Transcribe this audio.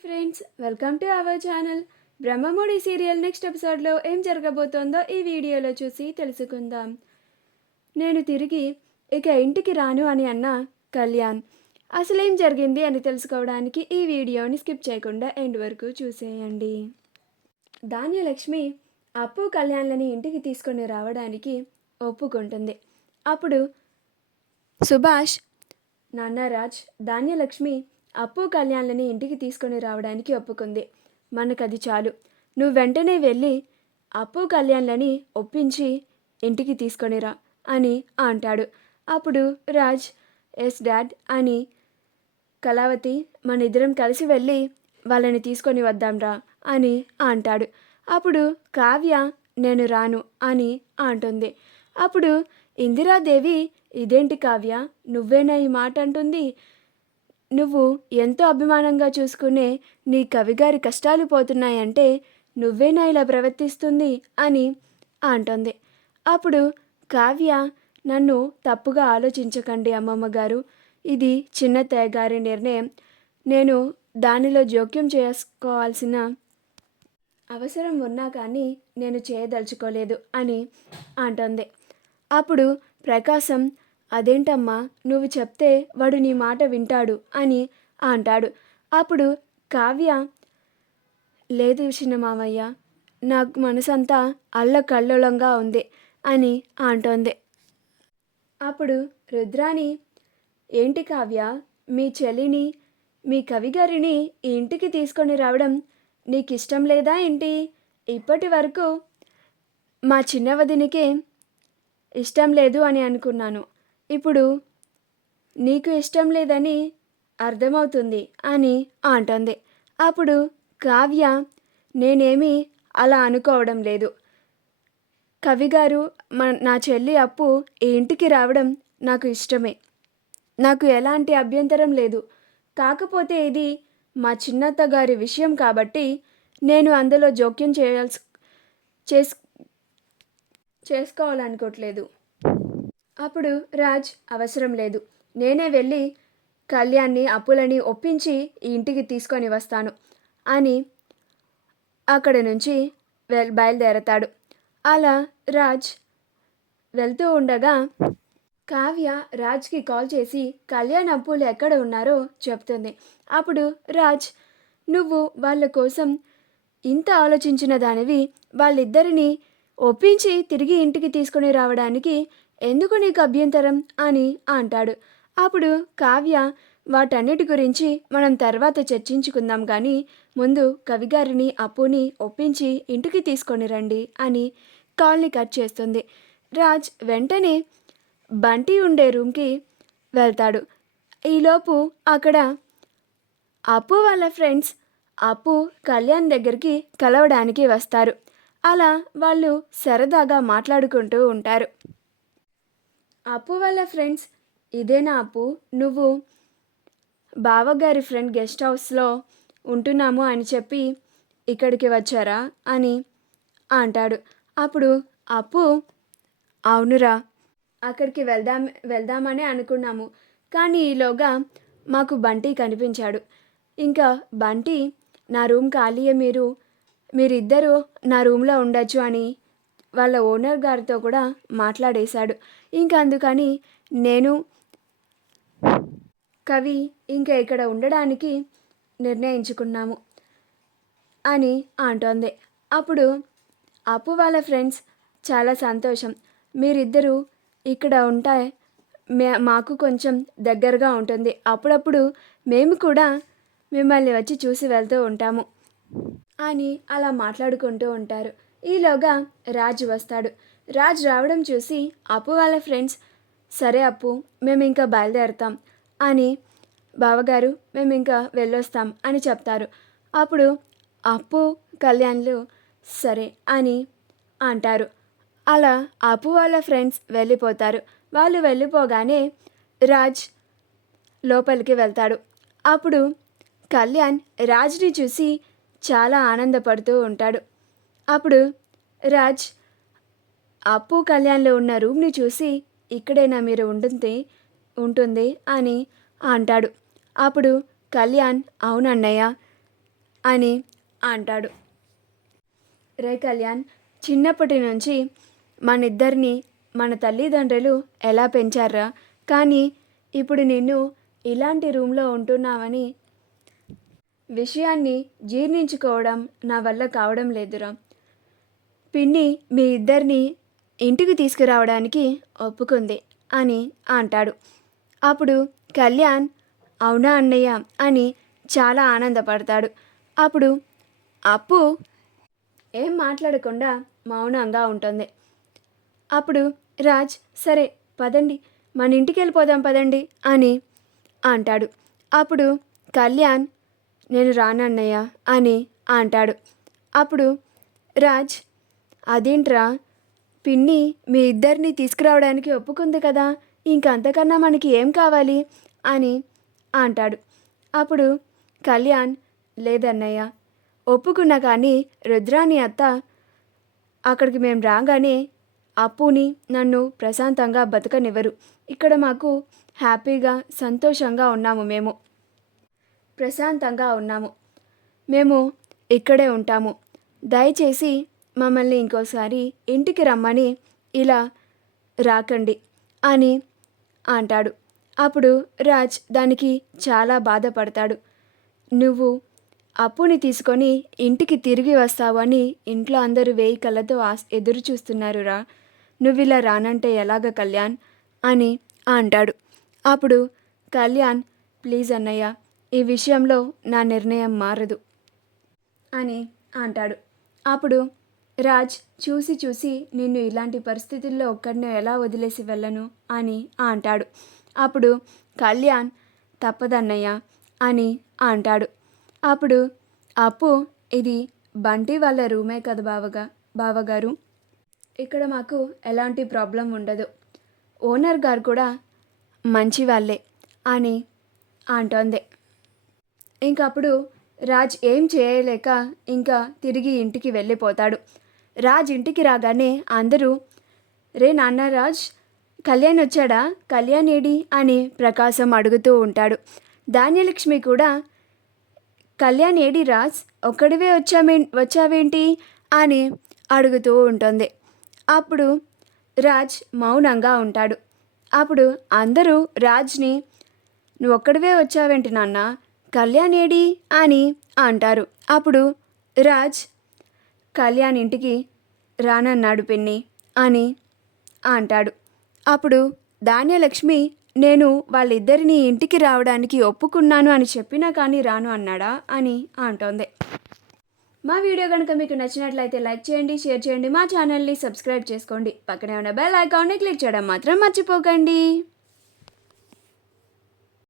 Friends, welcome to our channel. Brahmamudi serial next ఎపిసోడ్లో ఏం జరగబోతోందో ఈ వీడియోలో చూసి తెలుసుకుందాం. నేను తిరిగి ఇక ఇంటికి రాను అని అన్న కళ్యాణ్ అసలేం జరిగింది అని తెలుసుకోవడానికి ఈ వీడియోని స్కిప్ చేయకుండా ఎండ్ వరకు చూసేయండి. ధాన్యలక్ష్మి అప్పు కళ్యాణ్లని ఇంటికి తీసుకొని రావడానికి ఒప్పుకుంటుంది. అప్పుడు సుభాష్, నాన్నరాజ్, ధాన్యలక్ష్మి అప్పు కళ్యాణ్లని ఇంటికి తీసుకొని రావడానికి ఒప్పుకుంది. మనకది చాలు. నువ్వు వెంటనే వెళ్ళి అప్పు కళ్యాణ్లని ఒప్పించి ఇంటికి తీసుకొనిరా అని అంటాడు. అప్పుడు రాజ్, ఎస్ డాడ్ అని, కళావతి మన ఇద్దరం కలిసి వెళ్ళి వాళ్ళని తీసుకొని వద్దాంరా అని అంటాడు. అప్పుడు కావ్య నేను రాను అని అంటుంది. అప్పుడు ఇందిరాదేవి, ఇదేంటి కావ్య, నువ్వేనా ఈ మాట అంటుంది? నువ్వు ఎంతో అభిమానంగా చూసుకునే నీ కవిగారి కష్టాలు పోతున్నాయంటే నువ్వేనా ఇలా ప్రవర్తిస్తుంది అని అంటుంది. అప్పుడు కావ్య, నన్ను తప్పుగా ఆలోచించకండి అమ్మమ్మ గారు, ఇది చిన్నత్తయ్య గారి నిర్ణయం, నేను దానిలో జోక్యం చేసుకోవాల్సిన అవసరం ఉన్నా కానీ నేను చేయదలుచుకోలేదు అని అంటుంది. అప్పుడు ప్రకాశం, అదేంటమ్మా, నువ్వు చెప్తే వాడు నీ మాట వింటాడు అని అంటాడు. అప్పుడు కావ్య, లేదు చిన్న మామయ్య, నాకు మనసంతా అల్లకల్లోలంగా ఉంది అని అంటోంది. అప్పుడు రుద్రాని, ఏంటి కావ్య, మీ చెల్లిని, మీ కవిగారిని ఈ ఇంటికి తీసుకొని రావడం నీకు ఇష్టం లేదా ఏంటి? ఇప్పటి వరకు మా చిన్న వదినికే ఇష్టం లేదు అని అనుకున్నాను, ఇప్పుడు నీకు ఇష్టం లేదని అర్థమవుతుంది అని అంటుంది. అప్పుడు కావ్య, నేనేమీ అలా అనుకోవడం లేదు. కవిగారు నా చెల్లి అప్పు ఈ ఇంటికి రావడం నాకు ఇష్టమే, నాకు ఎలాంటి అభ్యంతరం లేదు. కాకపోతే ఇది మా చిన్నత్త గారి విషయం కాబట్టి నేను అందులో జోక్యం చేసుకోవాలనుకోవట్లేదు. అప్పుడు రాజ్, అవసరం లేదు, నేనే వెళ్ళి కళ్యాణ్ని అప్పులని ఒప్పించి ఈ ఇంటికి తీసుకొని వస్తాను అని అక్కడి నుంచి బయలుదేరతాడు. అలా రాజ్ వెళ్తూ ఉండగా కావ్య రాజ్కి కాల్ చేసి కళ్యాణ్ అప్పులు ఎక్కడ ఉన్నారో చెప్తుంది. అప్పుడు రాజ్, నువ్వు వాళ్ళ కోసం ఇంత ఆలోచించిన దానివి, వాళ్ళిద్దరినీ ఒప్పించి తిరిగి ఇంటికి తీసుకొని రావడానికి ఎందుకు నీకు అభ్యంతరం అని అంటాడు. అప్పుడు కావ్య, వాటన్నిటి గురించి మనం తర్వాత చర్చించుకుందాం, కానీ ముందు కవిగారిని అప్పుని ఒప్పించి ఇంటికి తీసుకొని రండి అని కాల్ని కట్ చేస్తుంది. రాజ్ వెంటనే బంటి ఉండే రూమ్కి వెళ్తాడు. ఈలోపు అక్కడ అప్పు వాళ్ళ ఫ్రెండ్స్ అప్పు కళ్యాణ్ దగ్గరికి కలవడానికి వస్తారు. అలా వాళ్ళు సరదాగా మాట్లాడుకుంటూ ఉంటారు. అప్పు వాళ్ళ ఫ్రెండ్స్, ఇదేనా అప్పు, నువ్వు బావగారి ఫ్రెండ్ గెస్ట్ హౌస్లో ఉంటున్నాము అని చెప్పి ఇక్కడికి వచ్చారా అని అంటాడు. అప్పుడు అప్పు, అవునురా, అక్కడికి వెళ్దామనే అనుకున్నాము, కానీ ఈలోగా మాకు బంటి కనిపించాడు. ఇంకా బంటి నా రూమ్ ఖాళీయే, మీరిద్దరూ నా రూమ్లో ఉండొచ్చు అని వాళ్ళ ఓనర్ గారితో కూడా మాట్లాడేశాడు. ఇంకా అందుకని నేను కవి ఇంకా ఇక్కడ ఉండడానికి నిర్ణయించుకున్నాము అని అంటోంది. అప్పుడు అప్పు వాళ్ళ ఫ్రెండ్స్, చాలా సంతోషం, మీరిద్దరూ ఇక్కడ ఉంటే మాకు కొంచెం దగ్గరగా ఉంటుంది, అప్పుడప్పుడు మేము కూడా మిమ్మల్ని వచ్చి చూసి వెళ్తూ ఉంటాము అని అలా మాట్లాడుకుంటూ ఉంటారు. ఈలోగా రాజ్ వస్తాడు. రాజ్ రావడం చూసి అప్పు వాళ్ళ ఫ్రెండ్స్, సరే అప్పు, మేము ఇంకా బయలుదేరుతాం అని, బావగారు మేము ఇంకా వెళ్ళొస్తాం అని చెప్తారు. అప్పుడు అప్పు కళ్యాణ్లు సరే అని అంటారు. అలా అప్పు వాళ్ళ ఫ్రెండ్స్ వెళ్ళిపోతారు. వాళ్ళు వెళ్ళిపోగానే రాజ్ లోపలికి వెళ్తాడు. అప్పుడు కళ్యాణ్ రాజ్ని చూసి చాలా ఆనందపడుతూ ఉంటాడు. అప్పుడు రాజ్ అప్పు కళ్యాణ్లో ఉన్న రూమ్ని చూసి, ఇక్కడైనా మీరు ఉంటుంది అని అంటాడు. అప్పుడు కళ్యాణ్, అవునన్నయ్య, అని అంటాడు. రే కళ్యాణ్, చిన్నప్పటి నుంచి మనిద్దరిని మన తల్లిదండ్రులు ఎలా పెంచారా, కానీ ఇప్పుడు నిన్ను ఇలాంటి రూమ్లో ఉంటున్నామని విషయాన్ని జీర్ణించుకోవడం నా వల్ల కావడం లేదురా. పిన్ని మీ ఇద్దరిని ఇంటికి తీసుకురావడానికి ఒప్పుకుంది అని అంటాడు. అప్పుడు కళ్యాణ్ అవునా అన్నయ్య అని చాలా ఆనందపడతాడు. అప్పుడు అప్పు ఏం మాట్లాడకుండా మౌనంగా ఉంటుంది. అప్పుడు రాజ్ సరే పదండి, మన ఇంటికి వెళ్ళిపోదాం పదండి అని అంటాడు. అప్పుడు కళ్యాణ్ నేను రానన్నయ్య అని అంటాడు. అప్పుడు రాజ్ అదేంట్రా, పిన్ని మీ ఇద్దరిని తీసుకురావడానికి ఒప్పుకుంది కదా, ఇంకంతకన్నా మనకి ఏం కావాలి అని అంటాడు. అప్పుడు కళ్యాణ్ లేదన్నయ్య, ఒప్పుకున్నా కానీ రుద్రాని అత్త అక్కడికి మేము రాగానే అప్పుని నన్ను ప్రశాంతంగా బతకనివ్వరు. ఇక్కడ మాకు హ్యాపీగా సంతోషంగా ఉన్నాము, మేము ప్రశాంతంగా ఉన్నాము, మేము ఇక్కడే ఉంటాము. దయచేసి మమ్మల్ని ఇంకోసారి ఇంటికి రమ్మని ఇలా రాకండి అని అంటాడు. అప్పుడు రాజ్ దానికి చాలా బాధపడతాడు. నువ్వు అప్పుని తీసుకొని ఇంటికి తిరిగి వస్తావు అని ఇంట్లో అందరూ వేయి కళ్ళతో ఎదురు చూస్తున్నారురా, నువ్వు ఇలా రానంటే ఎలాగ కళ్యాణ్ అని అంటాడు. అప్పుడు కళ్యాణ్ ప్లీజ్ అన్నయ్య, ఈ విషయంలో నా నిర్ణయం మారదు అని అంటాడు. అప్పుడు రాజ్ చూసి చూసి నిన్ను ఇలాంటి పరిస్థితుల్లో ఒక్కడిని ఎలా వదిలేసి వెళ్ళను అని అంటాడు. అప్పుడు కళ్యాణ్ తప్పదన్నయ్య అని అంటాడు. అప్పుడు అప్పు ఇది బంటి వాళ్ళ రూమే కదా బావగారు, ఇక్కడ మాకు ఎలాంటి ప్రాబ్లం ఉండదు, ఓనర్ గారు కూడా మంచి వాళ్ళే అని అంటోంది. ఇంకప్పుడు రాజ్ ఏం చేయలేక ఇంకా తిరిగి ఇంటికి వెళ్ళిపోతాడు. రాజ్ ఇంటికి రాగానే అందరూ రే నాన్న రాజ్, కళ్యాణ్ వచ్చాడా, కళ్యాణ్ ఏడి అని ప్రకాశం అడుగుతూ ఉంటాడు. ధాన్యలక్ష్మి కూడా కళ్యాణ్ ఏడి రాజ్, ఒక్కడివే వచ్చావేంటి అని అడుగుతూ ఉంటుంది. అప్పుడు రాజ్ మౌనంగా ఉంటాడు. అప్పుడు అందరూ రాజ్ని నువ్వు ఒక్కడివే వచ్చావేంటి నాన్న, కళ్యాణ్ ఏడి అని అంటారు. అప్పుడు రాజ్ కళ్యాణ్ ఇంటికి రానన్నాడు పిన్ని అని అంటాడు. అప్పుడు ధాన్యలక్ష్మి నేను వాళ్ళిద్దరినీ ఇంటికి రావడానికి ఒప్పుకున్నాను అని చెప్పినా కానీ రాను అన్నాడా అని అంటోంది. మా వీడియో కనుక మీకు నచ్చినట్లయితే లైక్ చేయండి, షేర్ చేయండి, మా ఛానల్ని సబ్స్క్రైబ్ చేసుకోండి, పక్కనే ఉన్న బెల్ ఐకాన్ని క్లిక్ చేయడం మాత్రం మర్చిపోకండి.